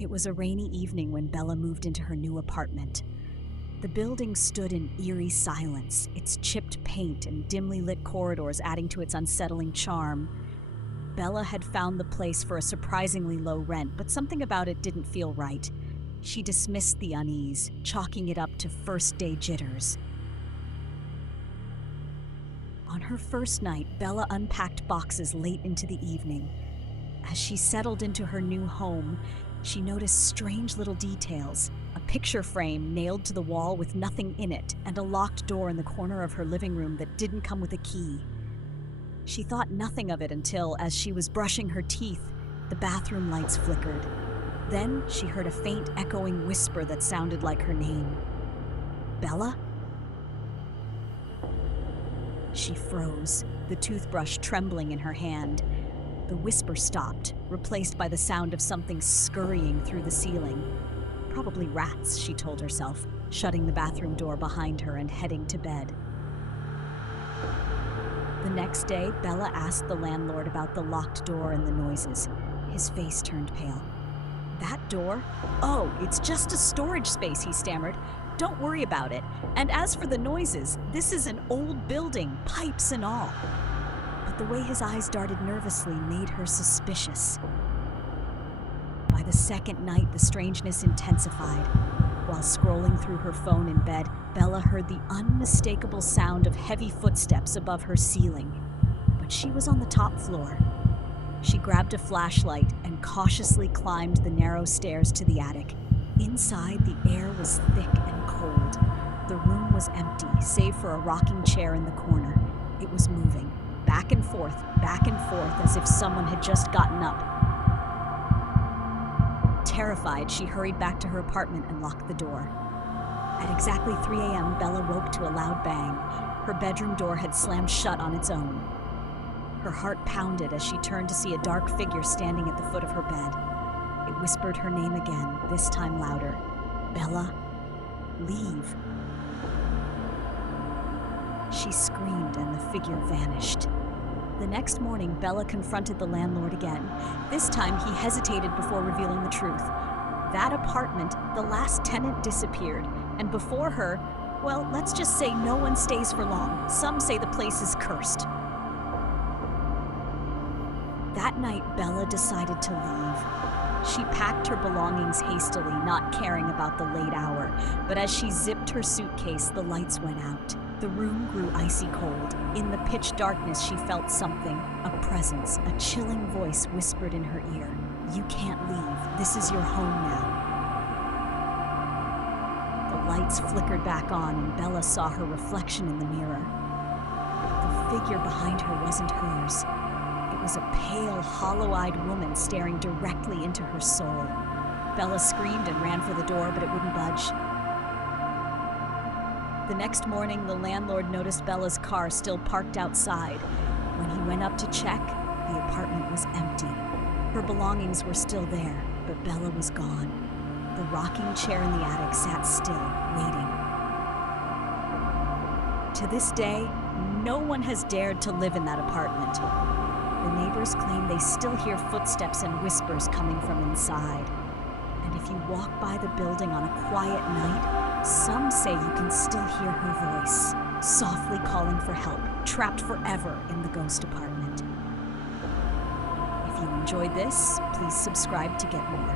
It was a rainy evening when Bella moved into her new apartment. The building stood in eerie silence, its chipped paint and dimly lit corridors adding to its unsettling charm. Bella had found the place for a surprisingly low rent, but something about it didn't feel right. She dismissed the unease, chalking it up to first-day jitters. On her first night, Bella unpacked boxes late into the evening. As she settled into her new home, she noticed strange little details. A picture frame nailed to the wall with nothing in it, and a locked door in the corner of her living room that didn't come with a key. She thought nothing of it until, as she was brushing her teeth, the bathroom lights flickered. Then she heard a faint echoing whisper that sounded like her name. Bella? She froze, the toothbrush trembling in her hand. The whisper stopped, replaced by the sound of something scurrying through the ceiling. Probably rats, she told herself, shutting the bathroom door behind her and heading to bed. The next day, Bella asked the landlord about the locked door and the noises. His face turned pale. That door? Oh, it's just a storage space, he stammered. Don't worry about it. And as for the noises, this is an old building, pipes and all. But the way his eyes darted nervously made her suspicious. By the second night, the strangeness intensified. While scrolling through her phone in bed, Bella heard the unmistakable sound of heavy footsteps above her ceiling. But she was on the top floor. She grabbed a flashlight and cautiously climbed the narrow stairs to the attic. Inside, the air was thick and cold. The room was empty, save for a rocking chair in the corner. It was moving, back and forth, as if someone had just gotten up. Terrified, she hurried back to her apartment and locked the door. At exactly 3 a.m., Bella woke to a loud bang. Her bedroom door had slammed shut on its own. Her heart pounded as she turned to see a dark figure standing at the foot of her bed. It whispered her name again, this time louder. Bella, leave. She screamed and the figure vanished. The next morning, Bella confronted the landlord again. This time, he hesitated before revealing the truth. That apartment, the last tenant disappeared, and before her, well, let's just say no one stays for long. Some say the place is cursed. That night, Bella decided to leave. She packed her belongings hastily, not caring about the late hour, but as she zipped her suitcase, the lights went out. The room grew icy cold. In the pitch darkness, she felt something, a presence, a chilling voice whispered in her ear. You can't leave. This is your home now. The lights flickered back on, and Bella saw her reflection in the mirror. The figure behind her wasn't hers. It was a pale, hollow-eyed woman staring directly into her soul. Bella screamed and ran for the door, but it wouldn't budge. The next morning, the landlord noticed Bella's car still parked outside. When he went up to check, the apartment was empty. Her belongings were still there, but Bella was gone. The rocking chair in the attic sat still, waiting. To this day, no one has dared to live in that apartment. The neighbors claim they still hear footsteps and whispers coming from inside. And if you walk by the building on a quiet night, some say you can still hear her voice, softly calling for help, trapped forever in the ghost apartment. If you enjoyed this, please subscribe to get more.